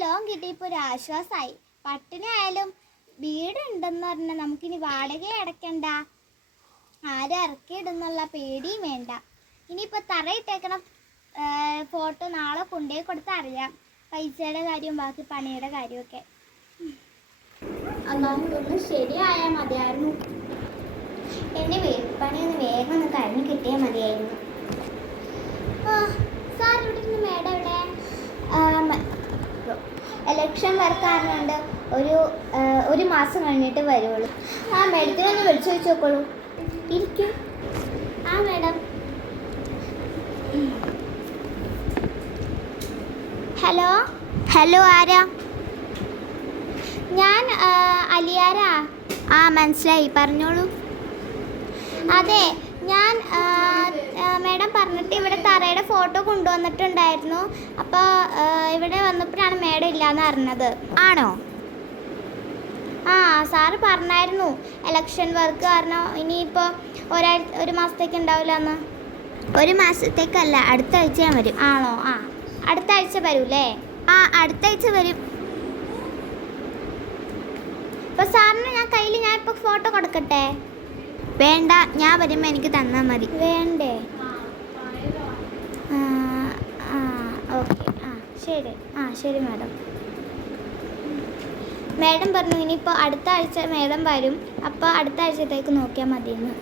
Loan കിട്ടിയപ്പോൾ ഒരു ആശ്വാസമായി. പട്ടിണി ആയാലും വീടുണ്ടെന്ന് പറഞ്ഞാൽ നമുക്കിനി വാടക അടയ്ക്കണ്ട, ആരും ഇറക്കിയിടുന്നുള്ള പേടിയും വേണ്ട. ഇനിയിപ്പോൾ തറയിട്ടേക്കണ ഫോട്ടോ നാളെ കൊണ്ടുപോയി കൊടുത്താൽ അറിയാം പൈസയുടെ കാര്യവും ബാക്കി പണിയുടെ കാര്യമൊക്കെ. അതൊന്ന് ശരിയായാൽ മതിയായിരുന്നു. എൻ്റെ വീട്ടുപണി ഒന്ന് വേഗം ഒന്ന് കഴിഞ്ഞ് കിട്ടിയാൽ മതിയായിരുന്നു. സാർ ഇവിടെ നിന്ന് മേഡം ഇവിടെ ഇലക്ഷൻ വർക്കാറുണ്ട്, ഒരു മാസം കഴിഞ്ഞിട്ട് വരുള്ളൂ. ആ മേഡത്തിനൊന്ന് വിളിച്ചു വെച്ച് നോക്കോളൂ. ഇരിക്കും. ആ മേഡം. ഹലോ ഹലോ, ആരാ? ഞാൻ അലിയാരാ. ആ മനസ്സിലായി, പറഞ്ഞോളൂ. അതെ, ഞാൻ മേഡം പറഞ്ഞിട്ട് ഇവിടെ തറയുടെ ഫോട്ടോ കൊണ്ടുവന്നിട്ടുണ്ടായിരുന്നു. അപ്പോൾ ഇവിടെ വന്നപ്പോഴാണ് മേഡം ഇല്ലയെന്ന് അറിഞ്ഞത്. ആണോ? ആ, സാറ് പറഞ്ഞായിരുന്നു എലക്ഷൻ വർക്ക് കാരണം ഇനിയിപ്പോൾ ഒരു മാസത്തേക്ക് ഉണ്ടാവില്ല എന്ന്. ഒരു മാസത്തേക്കല്ല, അടുത്ത ആഴ്ച ഞാൻ വരും. ആണോ? ആ, അടുത്ത ആഴ്ച വരൂല്ലേ? ആ, അടുത്ത ആഴ്ച വരും. അപ്പോൾ സാറിന് ഞാൻ ഇപ്പോൾ ഫോട്ടോ കൊടുക്കട്ടെ? വേണ്ട, ഞാൻ വരുമ്പോൾ എനിക്ക് തന്നാൽ മതി. വേണ്ടേ? ഓക്കെ. ശരി മാഡം. മേഡം പറഞ്ഞു ഇനിയിപ്പോൾ അടുത്ത ആഴ്ച മേഡം വരും, അപ്പോൾ അടുത്ത ആഴ്ചത്തേക്ക് നോക്കിയാൽ മതിയെന്ന്.